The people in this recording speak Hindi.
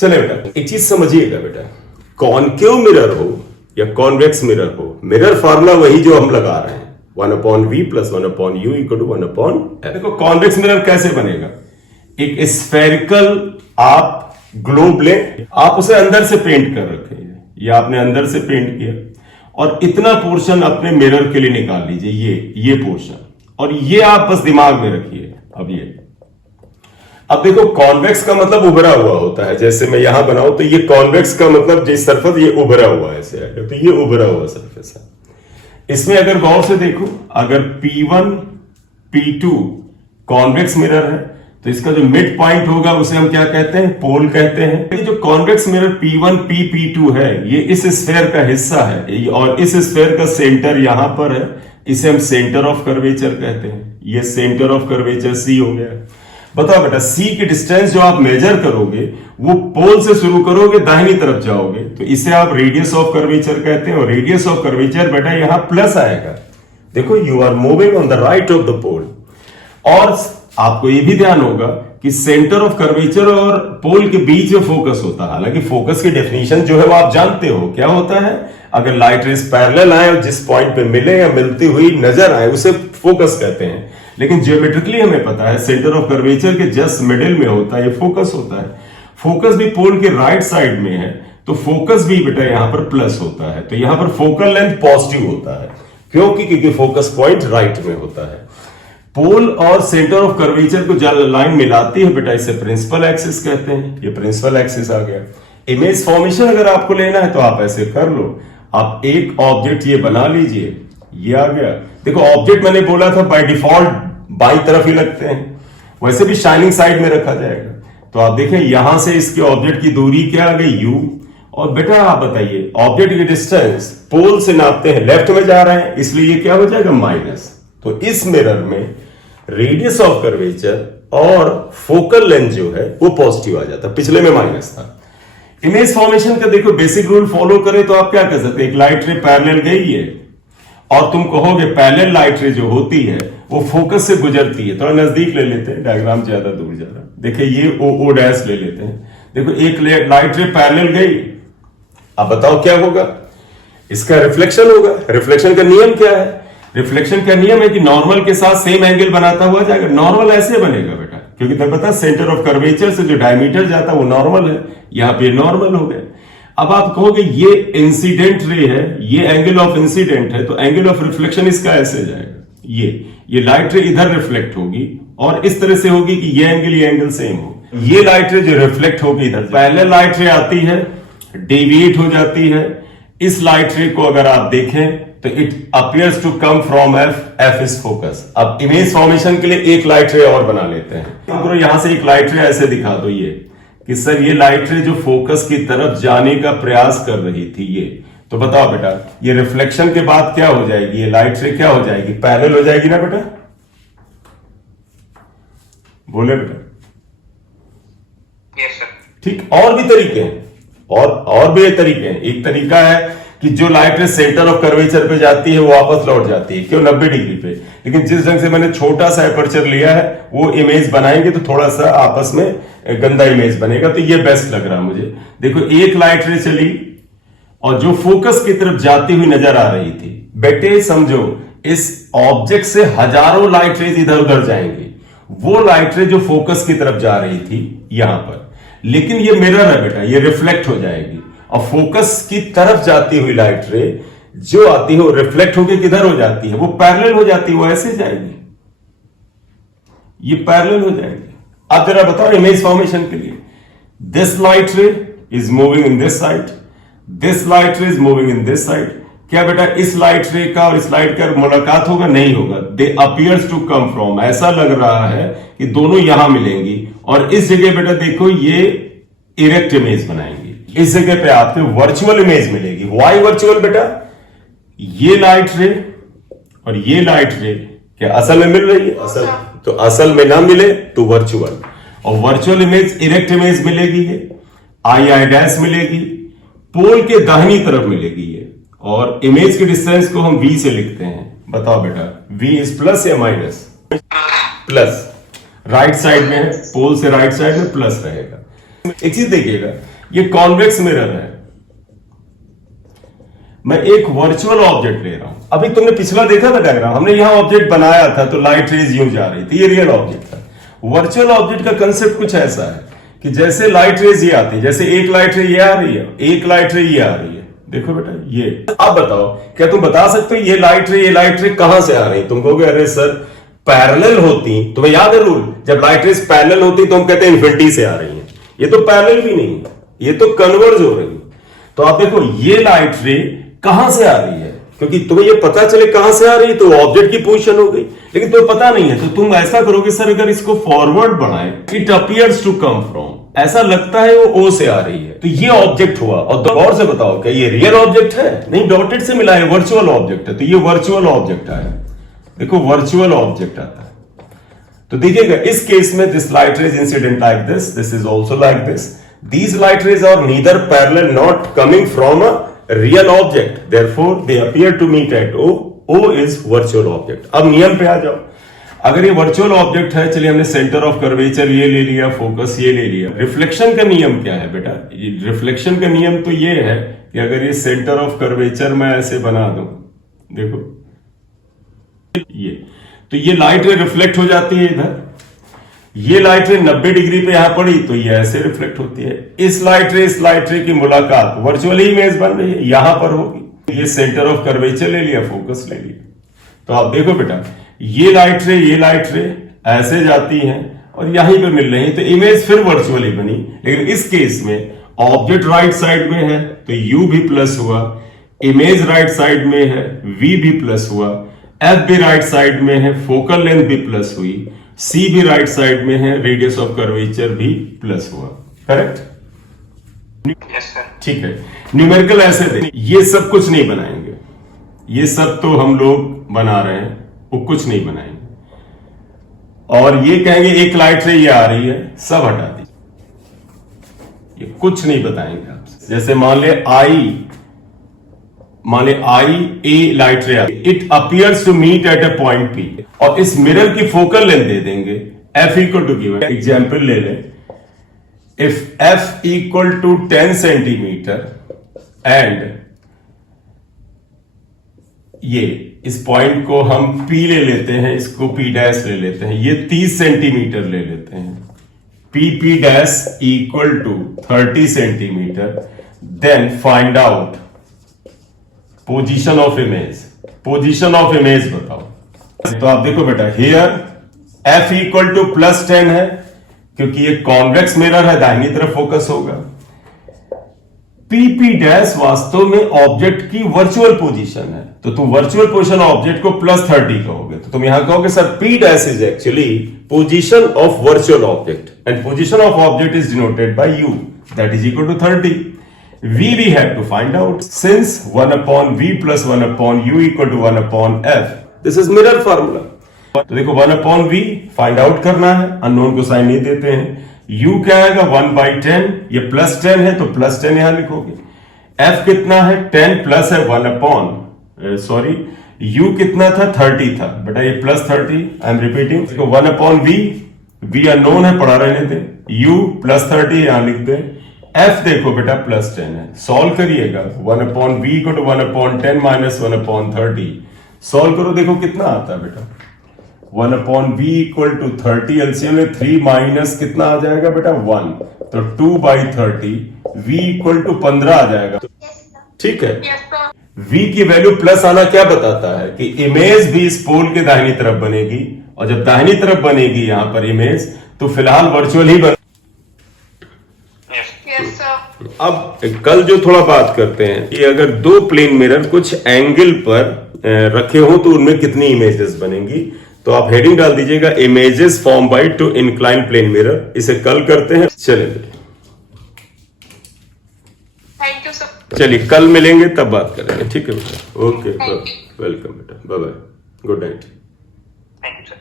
चले बेटा, एक चीज समझिएगा बेटा, कॉनकेव मिरर हो या कॉन्वेक्स मिरर हो, मिरर फार्मूला वही जो हम लगा रहे हैं, 1/v + 1/u = 1/f। देखो कॉन्वेक्स मिरर कैसे बनेगा, एक स्फेरिकल आप ग्लोब ले, आप उसे अंदर से पेंट कर रखे हैं, ये आपने अंदर से पेंट किया और इतना पोर्शन अपने मिरर के लिए निकाल लीजिए, ये पोर्शन, और ये आप बस दिमाग में रखिए। अब देखो कॉन्वेक्स का मतलब उभरा हुआ होता है, जैसे मैं यहां बनाऊं तो ये कॉन्वेक्स का मतलब जिस सरफेस ये उभरा हुआ है ऐसे, तो ये उभरा हुआ सरफेस है। इसमें अगर गौर से देखो, अगर P1 P2 कॉन्वेक्स मिरर है तो इसका जो मिड पॉइंट होगा उसे हम क्या कहते हैं, पोल कहते हैं। ये जो कॉन्वेक्स मिरर P1 P2 है ये इस स्फेयर का हिस्सा है और इस स्फेयर का सेंटर यहां पर है, इसे हम सेंटर ऑफ कर्वेचर कहते हैं। ये सेंटर ऑफ कर्वेचर C हो गया। बताओ बेटा, C की डिस्टेंस जो आप मेजर करोगे वो पोल से शुरू करोगे, दाहिनी तरफ जाओगे तो इसे आप रेडियस ऑफ कर्वेचर कहते हैं, और रेडियस ऑफ कर्वेचर बेटा यहां प्लस आएगा। देखो you are moving on the right of the pole. और आपको ये भी ध्यान होगा कि सेंटर ऑफ कर्वेचर और पोल के बीच में फोकस होता है। हालांकि फोकस की डेफिनेशन जो है वो आप जानते हो क्या होता है, अगर लाइट रेज पैरेलल आए और जिस पॉइंट पे मिले या मिलती हुई नजर आए उसे फोकस कहते हैं। लेकिन ज्योमेट्रिकली हमें पता है सेंटर ऑफ कर्वेचर के जस्ट मिडिल में होता है, ये फोकस होता है। फोकस भी पोल के राइट साइड में है तो फोकस भी बेटा यहां पर प्लस होता है, तो यहां पर फोकल लेंथ पॉजिटिव होता है। क्योंकि फोकस पॉइंट राइट में होता है। पोल और सेंटर ऑफ कर्वेचर को जो लाइन मिलाती है बेटा इसे प्रिंसिपल एक्सिस कहते हैं। ये प्रिंसिपल एक्सिस आ गया। इमेज फॉर्मेशन अगर आपको लेना है तो आप ऐसे कर लो, आप एक ऑब्जेक्ट ये बना लीजिए, ये आ गया। देखो ऑब्जेक्ट मैंने बोला था बाय डिफॉल्ट बाई तरफ ही लगते हैं, वैसे भी शाइनिंग साइड में रखा जाएगा। तो आप देखें यहां से इसके ऑब्जेक्ट की दूरी क्या आ गई, u। और बेटा आप बताइए ऑब्जेक्ट की डिस्टेंस पोल से नापते हैं, लेफ्ट में जा रहे हैं इसलिए ये क्या हो जाएगा, माइनस। तो इस मिरर में रेडियस ऑफ कर्वेचर और फोकल लेंथ जो है वो पॉजिटिव आ जाता, पिछले में माइनस था। इमेज फॉर्मेशन का देखो बेसिक रूल फॉलो करें तो आप क्या कर सकते हैं, एक लाइट रे पैरेलल गई है और तुम कहोगे पैरेलल लाइट रे जो होती है वो फोकस से गुजरती है। थोड़ा नजदीक ले लेते हैं, डायग्राम ज्यादा दूर जा रहा है। देखिए ये ओ डैश ले लेते हैं। देखो एक लाइट रे पैरेलल गई, अब बताओ क्या होगा, इसका रिफ्लेक्शन होगा। रिफ्लेक्शन का नियम क्या है, रिफ्लेक्शन का नियम है कि नॉर्मल के साथ सेम एंगल बनाता हुआ जाएगा। नॉर्मल ऐसे बनेगा बेटा, क्योंकि तब पता सेंटर ऑफ कर्वेचर से जो डायमीटर जाता है वो नॉर्मल है, यहां पे नॉर्मल हो गया। अब आप कहोगे ये इंसिडेंट रे है, ये एंगल ऑफ इंसिडेंट है, तो एंगल ऑफ रिफ्लेक्शन इसका ऐसे जाएगा, ये लाइट रे इधर रिफ्लेक्ट होगी और इस तरह से होगी कि ये एंगल सेम हो। ये लाइट रे जो रिफ्लेक्ट होगी इधर, पहले लाइट रे आती है डेविएट हो जाती है। इस लाइट रे को अगर आप देखें तो it appears to come from F is focus. अब इमेज फॉर्मेशन के लिए एक लाइट रे और बना लेते हैं। तो यहां से एक लाइट रे ऐसे दिखा दो ये कि सर ये लाइट रे जो फोकस की तरफ जाने का प्रयास कर रही थी ये, तो बताओ बेटा ये रिफ्लेक्शन के बाद क्या हो जाएगी, ये लाइट रे क्या हो जाएगी, पैरेलल हो जाएगी ना बेटा, बोले बेटा। Yes sir. ठीक, और भी तरीके हैं, और भी तरीके हैं। एक तरीका है कि जो लाइट रे सेंटर ऑफ कर्वेचर पे जाती है वो वापस लौट जाती है, क्यों, 90 डिग्री पे। लेकिन जिस ढंग से मैंने छोटा सा एपर्चर लिया है वो इमेज बनाएंगे तो थोड़ा सा आपस में गंदा इमेज बनेगा, तो ये बेस्ट लग रहा मुझे। देखो एक लाइट रे चली और जो फोकस की तरफ जाती हुई नजर आ रही थी, बेटे समझो इस ऑब्जेक्ट से हजारों लाइट रेज इधर उधर जाएंगी, वो लाइट रे जो फोकस की तरफ जा रही थी यहां पर, लेकिन ये मिरर है बेटा, ये रिफ्लेक्ट हो जाएगी और फोकस की तरफ जाती हुई लाइट रे जो आती है वो रिफ्लेक्ट होकर किधर हो जाती है, वो पैरेलल हो जाती है, वो ऐसे जाएगी, ये पैरेलल हो जाएगी। अब जरा बताओ इमेज फॉर्मेशन के लिए, दिस लाइट रे is moving in this side, this light रे is moving in this side. क्या बेटा इस लाइट रे का और इस लाइट का मुलाकात होगा, नहीं होगा, दे अपियर्स टू कम फ्रॉम, ऐसा लग रहा है कि दोनों यहां मिलेंगी और इस जगह बेटा देखो ये इरेक्ट इमेज बनाएंगी, इस जगह पे आपको वर्चुअल इमेज मिलेगी। वाई वर्चुअल बेटा, ये लाइट रे और ये लाइट रे क्या असल में मिल रही है, असल तो असल में ना मिले तो वर्चुअल, और वर्चुअल इमेज इरेक्ट इमेज मिलेगी, आई डैश मिलेगी, पोल के दाहिनी तरफ मिलेगी ये, और इमेज की डिस्टेंस को हम v से लिखते हैं। बताओ बेटा v इज प्लस या माइनस, प्लस, राइट साइड में है, पोल से राइट साइड में प्लस रहेगा। एक चीज देखिएगा, ये कॉन्वेक्स मिरर है, मैं एक वर्चुअल ऑब्जेक्ट ले रहा हूं। अभी तुमने पिछला देखा था डायग्राम, हमने यहां ऑब्जेक्ट बनाया था तो लाइट रेज यूं जा रही थी, ये रियल ऑब्जेक्ट था। वर्चुअल ऑब्जेक्ट का कंसेप्ट कुछ ऐसा है कि जैसे लाइट रेज ये आती है, जैसे एक लाइट रे ये आ रही है, एक लाइट रे ये आ रही है, देखो बेटा ये। अब बताओ, क्या तुम बता सकते हो ये लाइट रे कहां से आ रही? तुम कहोगे अरे सर पैरेलल होती, तुम्हें याद है रूल, जब लाइट रेज पैरेलल होती तो हम कहते हैं इन्फिनिटी से आ रही है। ये तो पैरेलल भी नहीं है, ये तो कन्वर्ज हो रही है। तो आप देखो ये लाइट रे कहां से आ रही है, क्योंकि तुम्हें ये पता चले कहां से आ रही है तो ऑब्जेक्ट की पोजीशन हो गई, लेकिन तुम्हें पता नहीं है तो तुम ऐसा करोगे सर अगर इसको फॉरवर्ड बढ़ाएं, it appears to come from, ऐसा लगता है वो ओ से आ रही है, तो ये ऑब्जेक्ट हुआ। और गौर से बताओ क्या ये रियल ऑब्जेक्ट है? नहीं, डॉटेड से मिला है, वर्चुअल ऑब्जेक्ट है। तो ये वर्चुअल ऑब्जेक्ट आया, देखो वर्चुअल ऑब्जेक्ट आता है। तो देखिएगा इस केस में this light rays incident like this is also like this, these light rays are neither parallel not coming from a real object, therefore they appear to meet at O. O is virtual object. अब नियम पे आ जाओ, अगर ये वर्चुअल ऑब्जेक्ट है, चलिए हमने सेंटर ऑफ कर्वेचर ये ले लिया, फोकस ये ले लिया। रिफ्लेक्शन का नियम क्या है बेटा? रिफ्लेक्शन का नियम तो ये है कि अगर ये सेंटर ऑफ कर्वेचर मैं ऐसे बना दूं, देखो ये, तो ये लाइट रे रिफ्लेक्ट हो जाती है इधर, ये लाइट रे 90 डिग्री पे यहां पड़ी तो ये ऐसे रिफ्लेक्ट होती है। इस लाइट रे की मुलाकात वर्चुअली इमेज बन रही है, यहां पर होगी। ये सेंटर ऑफ कर्वेचर ले लिया, फोकस ले लिया, तो आप देखो बेटा ये लाइट रे ऐसे जाती हैं और यहीं पे मिल रही है, तो इमेज फिर वर्चुअली बनी। लेकिन इस केस में ऑब्जेक्ट राइट साइड में है तो यू भी प्लस हुआ, इमेज राइट साइड में है वी भी प्लस हुआ, एफ भी राइट साइड में है, फोकल लेंथ भी प्लस हुई, सी भी राइट साइड में है, रेडियस ऑफ कर्वेचर भी प्लस हुआ। करेक्ट? Yes sir. ठीक है, न्यूमेरिकल ऐसे दे, ये सब कुछ नहीं बनाएंगे, ये सब तो हम लोग बना रहे हैं, वो कुछ नहीं बनाएंगे। और ये कहेंगे एक लाइट रे ये आ रही है, सब हटा दीजिए, ये कुछ नहीं बताएंगे आपसे। जैसे मान ले आई a light ray, it appears to meet at a point P, और इस मिरर की फोकल लेंथ दे देंगे F equal to given. Example ले लें, if F equal to 10 centimetre and ये इस पॉइंट को हम P ले लेते हैं, इसको P डैश ले लेते हैं, ये 30 सेंटीमीटर ले लेते हैं, P dash equal to 30 centimetre, then find out position of image बताओ। तो आप देखो बेटा हियर F इक्वल टू +10 है, क्योंकि ये कॉन्वेक्स मिरर है, दाहिनी तरफ फोकस होगा। P डैश वास्तव में ऑब्जेक्ट की वर्चुअल पोजीशन है, तो तुम वर्चुअल पोजीशन ऑब्जेक्ट को +30 कहोगे, तो तुम यहां कहोगे sir P dash is actually position of virtual object and position of object is denoted by U, that is equal to 30। V we have to find out, since 1 upon V plus 1 upon U equal to 1 upon F. This is mirror formula. तो देखो 1 upon V फाइंड आउट करना है, अननोन को साइन नहीं देते हैं। U क्या आएगा 1/10, ये +10 है तो +10 यहां लिखोगे। F कितना है 10 प्लस है 1 upon U कितना था 30 था बेटा, ये +30, आई एम रिपीटिंग। देखो 1 upon V अननोन है, पढ़ा रहने दे, U +30 यहां लिख दे, F देखो बेटा +10 है, सॉल्व करिएगा 1 upon V equal to 1 upon 10 minus 1 upon 30, solve करो देखो कितना आता है बेटा, 1 upon V equal to 30, LCM में 3 माइनस कितना आ जाएगा बेटा 1, तो 2/30, V इक्वल टू 15 आ जाएगा। ठीक है, V की वैल्यू प्लस आना क्या बताता है कि इमेज भी इस पोल के दाहिनी तरफ बनेगी, और जब दाहिनी तरफ बनेगी यहां पर इमेज, तो फिलहाल वर्चुअल ही बने। अब कल जो थोड़ा बात करते हैं कि अगर दो प्लेन मिरर कुछ एंगल पर रखे हो तो उनमें कितनी इमेजेस बनेंगी, तो आप हेडिंग डाल दीजिएगा images form by two inclined plane mirror. इसे कल करते हैं, चलिए थैंक यू सर। चलिए कल मिलेंगे तब बात करेंगे, ठीक है बेटा, ओके वेलकम बेटा, bye bye, good night. Thank you sir.